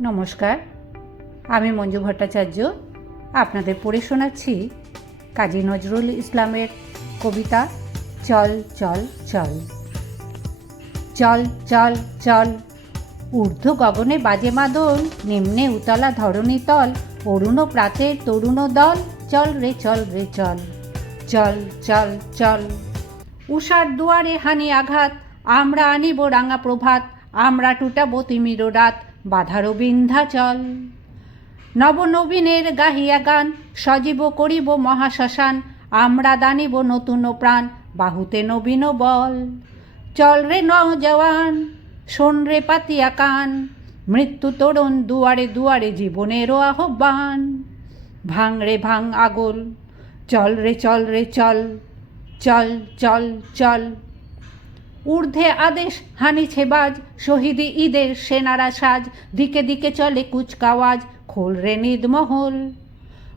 নমস্কার, আমি মঞ্জু ভট্টাচার্য। আপনাদের পড়ে শোনাচ্ছি কাজী নজরুল ইসলামের কবিতা চল চল চল। চল চল চল। ঊর্ধ্ব গগনে বাজে মাদল, নিম্নে উতলা ধরণী তল, অরুণ প্রাতের তরুণ দল। চল রে চল রে, চল। চল চল চল। উষার দুয়ারে হানি আঘাত, আমরা আনিব রাঙা প্রভাত, আমরা টুটাবো তিমির রাত। বাধারো বিন্ধ্যাচল নবনবীনের গাহিয়া গান, সজীব করিব মহাশ্মশান, আমরা দানিব নতুন প্রাণ, বাহুতে নবীন বল। চল রে নজওয়ান শোন রে পাতিয়া কান, মৃত্যু তরুণ দুয়ারে দুয়ারে জীবনেরও আহ্বান। ভাঙ রে ভাঙ আগল, চল রে চল রে চল চল চল চল। ঊর্ধ্বে আদেশ, হানিছে বাজ, শহীদি ঈদের সেনারা সাজ, দিকে দিকে চলে কুচকাওয়াজ, খোল রে নিদমহল।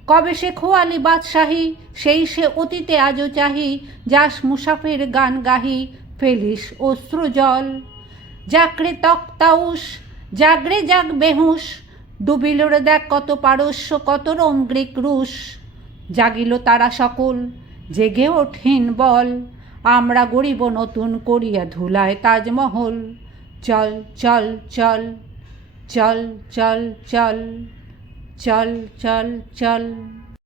কবে সে খোয়ালি বাদশাহী, সেই সে অতীতে আজও চাহি, যাস মুসাফির গান গাহি, ফেলিস অশ্রু জল। জাকরে তক্তাউস জাগরে জাগ বেহুস ডুবিল দেখ কত পারস্য, কত রঙ্গ্রিক রুশ। জাগিল তারা সকল, জেগে ওঠেন বল। আমরা গড়িব নতুন করিয়া ধুলায় তাজমহল। চল চল চল চল চল চল চল চল চল।